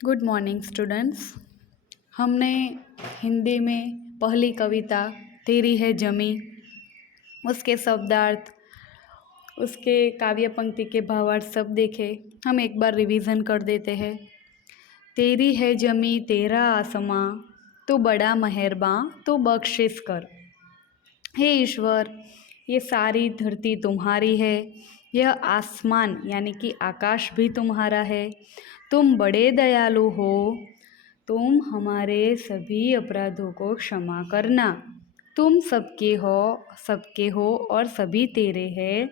Good morning students. हमने हिंदी में पहली कविता तेरी है जमी, उसके शब्दार्थ, उसके काव्य पंक्ति के भावार्थ सब देखे। हम एक बार रिवीजन कर देते हैं। तेरी है जमी तेरा आसमां, तू बड़ा मेहरबां तू बख्शिश कर। हे ईश्वर, ये सारी धरती तुम्हारी है, यह आसमान यानी कि आकाश भी तुम्हारा है। तुम बड़े दयालु हो, तुम हमारे सभी अपराधों को क्षमा करना। तुम सबके हो और सभी तेरे हैं।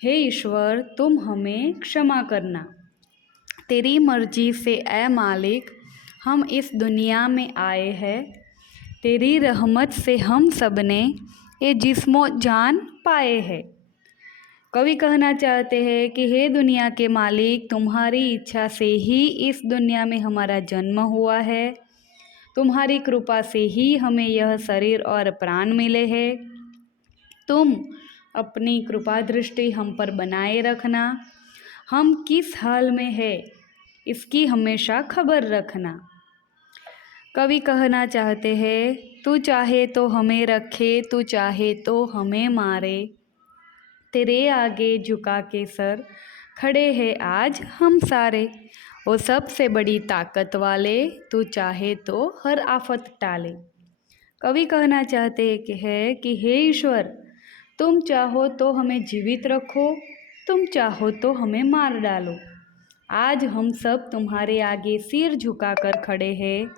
हे ईश्वर, तुम हमें क्षमा करना। तेरी मर्जी से ऐ मालिक हम इस दुनिया में आए हैं। तेरी रहमत से हम सब ने ये जिस्मो जान पाए हैं। कवि कहना चाहते हैं कि हे दुनिया के मालिक, तुम्हारी इच्छा से ही इस दुनिया में हमारा जन्म हुआ है। तुम्हारी कृपा से ही हमें यह शरीर और प्राण मिले हैं। तुम अपनी कृपा दृष्टि हम पर बनाए रखना। हम किस हाल में है इसकी हमेशा खबर रखना। कवि कहना चाहते हैं, तू चाहे तो हमें रखे, तू चाहे तो हमें मारे। तेरे आगे झुका के सर खड़े हैं आज हम सारे। वो सबसे बड़ी ताकत वाले, तू चाहे तो हर आफत टाले। कवि कहना चाहते हैं कि हे ईश्वर, तुम चाहो तो हमें जीवित रखो, तुम चाहो तो हमें मार डालो। आज हम सब तुम्हारे आगे सिर झुकाकर खड़े हैं।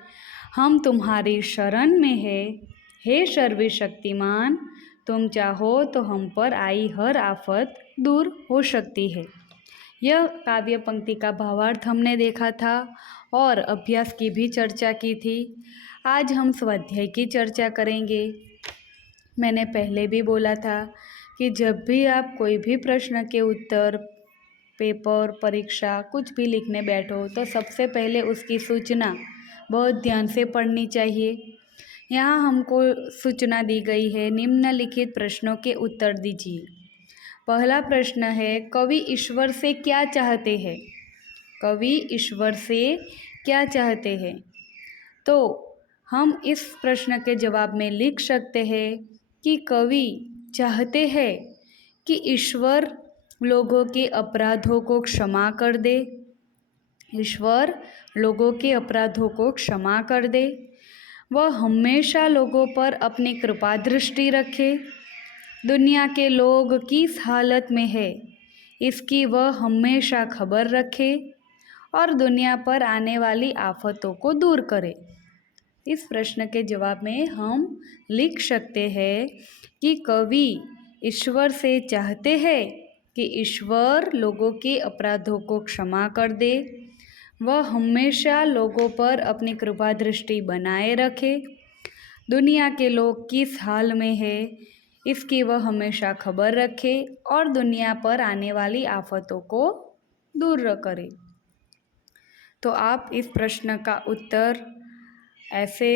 हम तुम्हारी शरण में हैं। हे सर्वशक्तिमान, तुम चाहो तो हम पर आई हर आफत दूर हो सकती है। यह काव्य पंक्ति का भावार्थ हमने देखा था और अभ्यास की भी चर्चा की थी। आज हम स्वाध्याय की चर्चा करेंगे। मैंने पहले भी बोला था कि जब भी आप कोई भी प्रश्न के उत्तर, पेपर, परीक्षा कुछ भी लिखने बैठो तो सबसे पहले उसकी सूचना बहुत ध्यान से पढ़नी चाहिए। यहाँ हमको सूचना दी गई है, निम्नलिखित प्रश्नों के उत्तर दीजिए। पहला प्रश्न है, कवि ईश्वर से क्या चाहते हैं? कवि ईश्वर से क्या चाहते हैं? तो हम इस प्रश्न के जवाब में लिख सकते हैं कि कवि चाहते हैं कि ईश्वर लोगों के अपराधों को क्षमा कर दे। ईश्वर लोगों के अपराधों को क्षमा कर दे। वह हमेशा लोगों पर अपनी कृपा दृष्टि रखे। दुनिया के लोग किस हालत में है इसकी वह हमेशा खबर रखे और दुनिया पर आने वाली आफतों को दूर करे। इस प्रश्न के जवाब में हम लिख सकते हैं कि कवि ईश्वर से चाहते हैं कि ईश्वर लोगों के अपराधों को क्षमा कर दे। वह हमेशा लोगों पर अपनी कृपा दृष्टि बनाए रखे। दुनिया के लोग किस हाल में है इसकी वह हमेशा खबर रखे और दुनिया पर आने वाली आफतों को दूर करे। तो आप इस प्रश्न का उत्तर ऐसे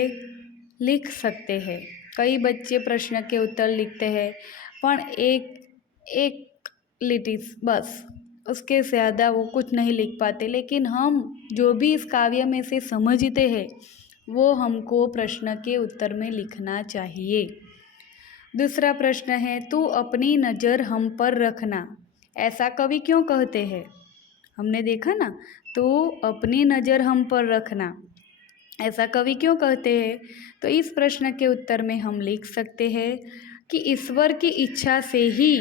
लिख सकते हैं। कई बच्चे प्रश्न के उत्तर लिखते हैं पर एक लिटी बस, उसके ज़्यादा वो कुछ नहीं लिख पाते। लेकिन हम जो भी इस काव्य में से समझते हैं वो हमको प्रश्न के उत्तर में लिखना चाहिए। दूसरा प्रश्न है, तू अपनी नज़र हम पर रखना। ऐसा कवि क्यों कहते हैं? हमने देखा ना, तू अपनी नज़र हम पर रखना, ऐसा कवि क्यों कहते हैं? तो इस प्रश्न के उत्तर में हम लिख सकते हैं कि ईश्वर की इच्छा से ही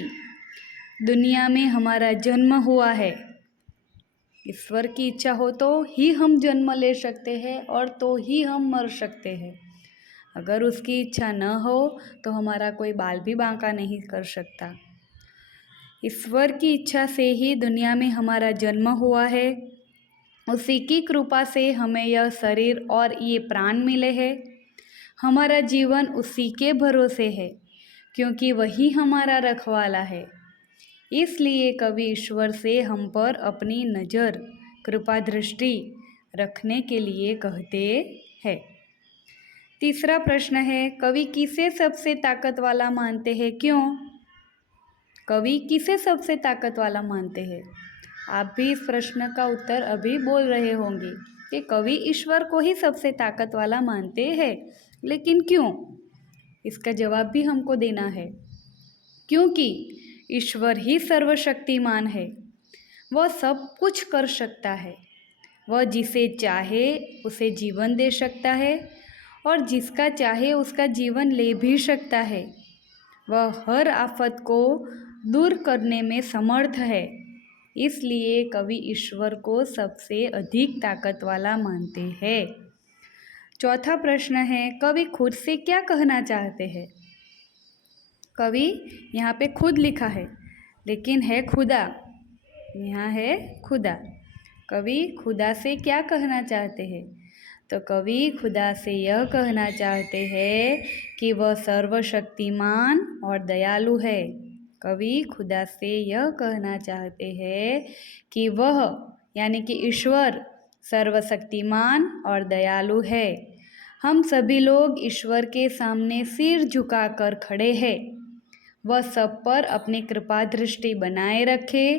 दुनिया में हमारा जन्म हुआ है। ईश्वर की इच्छा हो तो ही हम जन्म ले सकते हैं और तो ही हम मर सकते हैं। अगर उसकी इच्छा न हो तो हमारा कोई बाल भी बांका नहीं कर सकता। ईश्वर की इच्छा से ही दुनिया में हमारा जन्म हुआ है। उसी की कृपा से हमें यह शरीर और ये प्राण मिले हैं। हमारा जीवन उसी के भरोसे है क्योंकि वही हमारा रखवाला है। इसलिए कवि ईश्वर से हम पर अपनी नज़र, कृपा दृष्टि रखने के लिए कहते हैं। तीसरा प्रश्न है, कवि किसे सबसे ताकत वाला मानते हैं? क्यों? कवि किसे सबसे ताकत वाला मानते हैं? आप भी इस प्रश्न का उत्तर अभी बोल रहे होंगे। कि कवि ईश्वर को ही सबसे ताकत वाला मानते हैं, लेकिन क्यों? इसका जवाब भी हमको देना है। क्योंकि ईश्वर ही सर्वशक्तिमान है, वह सब कुछ कर सकता है। वह जिसे चाहे उसे जीवन दे सकता है और जिसका चाहे उसका जीवन ले भी सकता है। वह हर आफत को दूर करने में समर्थ है। इसलिए कवि ईश्वर को सबसे अधिक ताकत वाला मानते हैं। चौथा प्रश्न है, कवि खुद से क्या कहना चाहते हैं? कवि यहाँ पे खुद लिखा है, लेकिन है खुदा। यहाँ है खुदा। कवि खुदा से क्या कहना चाहते हैं? तो कवि खुदा से यह कहना चाहते हैं कि वह सर्वशक्तिमान और दयालु है। कवि खुदा से यह कहना चाहते हैं कि वह यानी कि ईश्वर सर्वशक्तिमान और दयालु है। हम सभी लोग ईश्वर के सामने सिर झुकाकर खड़े हैं। वह सब पर अपनी कृपा दृष्टि बनाए रखे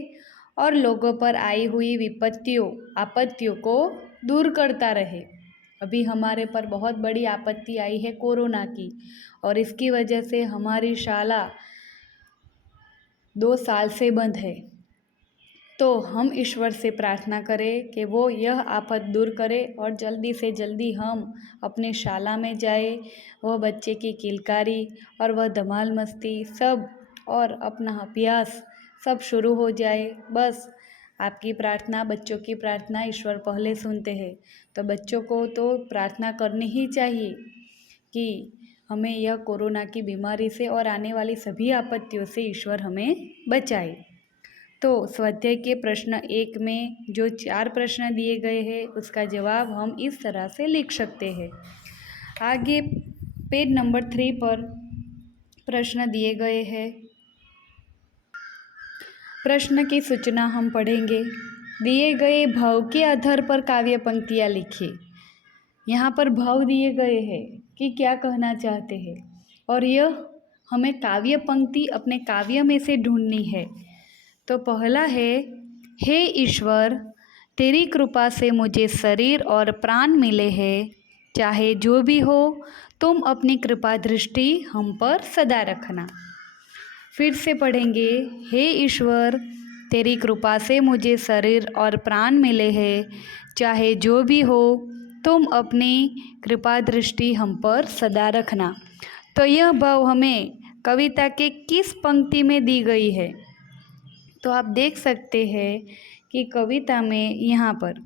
और लोगों पर आई हुई आपत्तियों को दूर करता रहे। अभी हमारे पर बहुत बड़ी आपत्ति आई है कोरोना की, और इसकी वजह से हमारी शाला 2 साल से बंद है। तो हम ईश्वर से प्रार्थना करें कि वो यह आफत दूर करे और जल्दी से जल्दी हम अपने शाला में जाए। वह बच्चे की किलकारी और वह धमाल मस्ती सब और अपना अभ्यास सब शुरू हो जाए। बस आपकी प्रार्थना, बच्चों की प्रार्थना ईश्वर पहले सुनते हैं। तो बच्चों को तो प्रार्थना करनी ही चाहिए कि हमें यह कोरोना की बीमारी से और आने वाली सभी आपत्तियों से ईश्वर हमें बचाए। तो स्वाध्याय के प्रश्न 1 में जो 4 प्रश्न दिए गए हैं उसका जवाब हम इस तरह से लिख सकते हैं। आगे पेज नंबर 3 पर प्रश्न दिए गए हैं। प्रश्न की सूचना हम पढ़ेंगे। दिए गए भाव के आधार पर काव्य पंक्तियाँ लिखिए। यहाँ पर भाव दिए गए हैं कि क्या कहना चाहते हैं, और यह हमें काव्य पंक्ति अपने काव्य में से ढूंढनी है। तो पहला है, हे ईश्वर, तेरी कृपा से मुझे शरीर और प्राण मिले हैं। चाहे जो भी हो, तुम अपनी कृपा दृष्टि हम पर सदा रखना। फिर से पढ़ेंगे, हे ईश्वर, तेरी कृपा से मुझे शरीर और प्राण मिले हैं। चाहे जो भी हो, तुम अपनी कृपा दृष्टि हम पर सदा रखना। तो यह भाव हमें कविता के किस पंक्ति में दी गई है? तो आप देख सकते हैं कि कविता में यहाँ पर,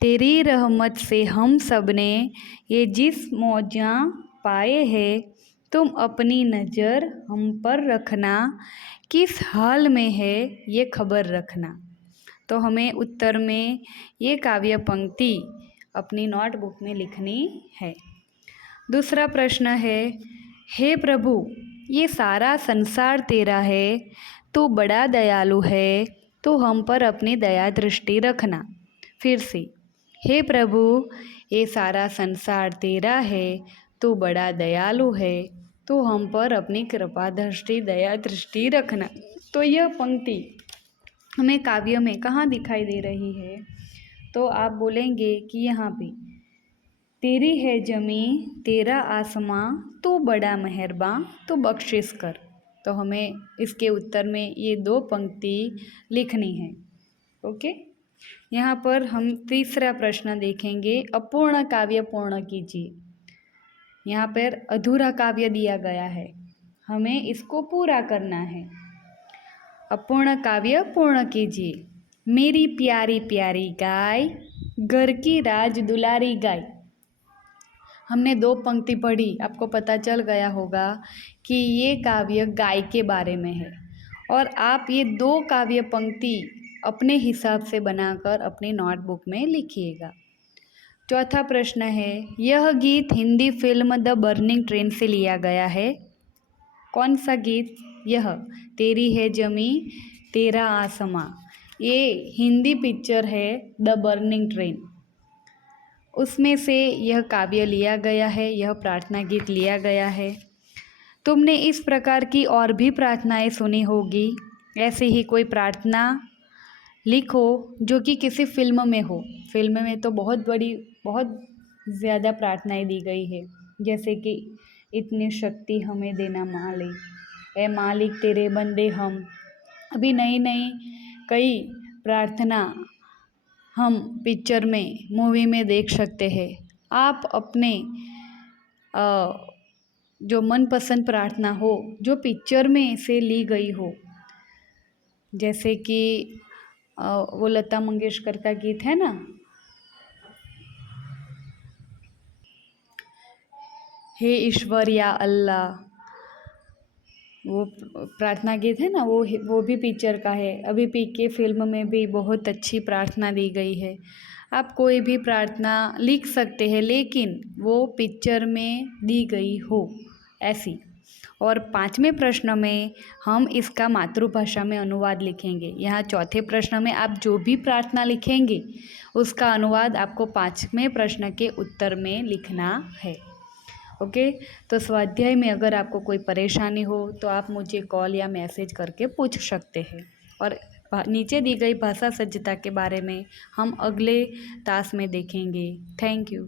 तेरी रहमत से हम सब ने ये जिस मौजा पाए हैं, तुम अपनी नज़र हम पर रखना। किस हाल में है ये खबर रखना। तो हमें उत्तर में ये काव्य पंक्ति अपनी नोटबुक में लिखनी है। दूसरा प्रश्न है, हे प्रभु, ये सारा संसार तेरा है। तू बड़ा दयालु है, तो हम पर अपनी दया दृष्टि रखना। फिर से, हे प्रभु, ये सारा संसार तेरा है। तू बड़ा दयालु है, तो हम पर अपनी कृपा दृष्टि दया दृष्टि रखना। तो यह पंक्ति हमें काव्य में कहाँ दिखाई दे रही है? तो आप बोलेंगे कि यहाँ पे, तेरी है जमी तेरा आसमां, तू बड़ा मेहरबान तो बख्शिश कर। तो हमें इसके उत्तर में ये 2 पंक्ति लिखनी है। ओके, यहाँ पर हम तीसरा प्रश्न देखेंगे, अपूर्ण काव्य पूर्ण कीजिए। यहाँ पर अधूरा काव्य दिया गया है, हमें इसको पूरा करना है। अपूर्ण काव्य पूर्ण कीजिए। मेरी प्यारी प्यारी गाय, घर की राज दुलारी गाय। हमने 2 पंक्ति पढ़ी, आपको पता चल गया होगा कि ये काव्य गाय के बारे में है। और आप ये 2 काव्य पंक्ति अपने हिसाब से बनाकर अपनी नोटबुक में लिखिएगा। चौथा प्रश्न है, यह गीत Hindi film the burning train से लिया गया है। कौन सा गीत? यह तेरी है जमी तेरा आसमां, ये हिंदी पिक्चर है द बर्निंग ट्रेन, उसमें से यह काव्य लिया गया है, यह प्रार्थना गीत लिया गया है। तुमने इस प्रकार की और भी प्रार्थनाएं सुनी होगी। ऐसी ही कोई प्रार्थना लिखो जो कि किसी फिल्म में हो। फिल्म में तो बहुत ज़्यादा प्रार्थनाएं दी गई है, जैसे कि इतनी शक्ति हमें देना मालिक, ए मालिक तेरे बंदे हम। अभी नई नई कई प्रार्थना हम पिक्चर में, मूवी में देख सकते हैं। आप अपने जो मनपसंद प्रार्थना हो, जो पिक्चर में से ली गई हो, जैसे कि वो लता मंगेशकर का गीत है ना, हे ईश्वर या अल्लाह, वो प्रार्थना गीत है ना, वो भी पिक्चर का है। अभी पीके फिल्म में भी बहुत अच्छी प्रार्थना दी गई है। आप कोई भी प्रार्थना लिख सकते हैं, लेकिन वो पिक्चर में दी गई हो ऐसी। और 5वें प्रश्न में हम इसका मातृभाषा में अनुवाद लिखेंगे। यहाँ चौथे प्रश्न में आप जो भी प्रार्थना लिखेंगे उसका अनुवाद आपको 5वें प्रश्न के उत्तर में लिखना है। ओके, तो स्वाध्याय में अगर आपको कोई परेशानी हो तो आप मुझे कॉल या मैसेज करके पूछ सकते हैं। और नीचे दी गई भाषा सज्जता के बारे में हम अगले तास में देखेंगे। Thank you.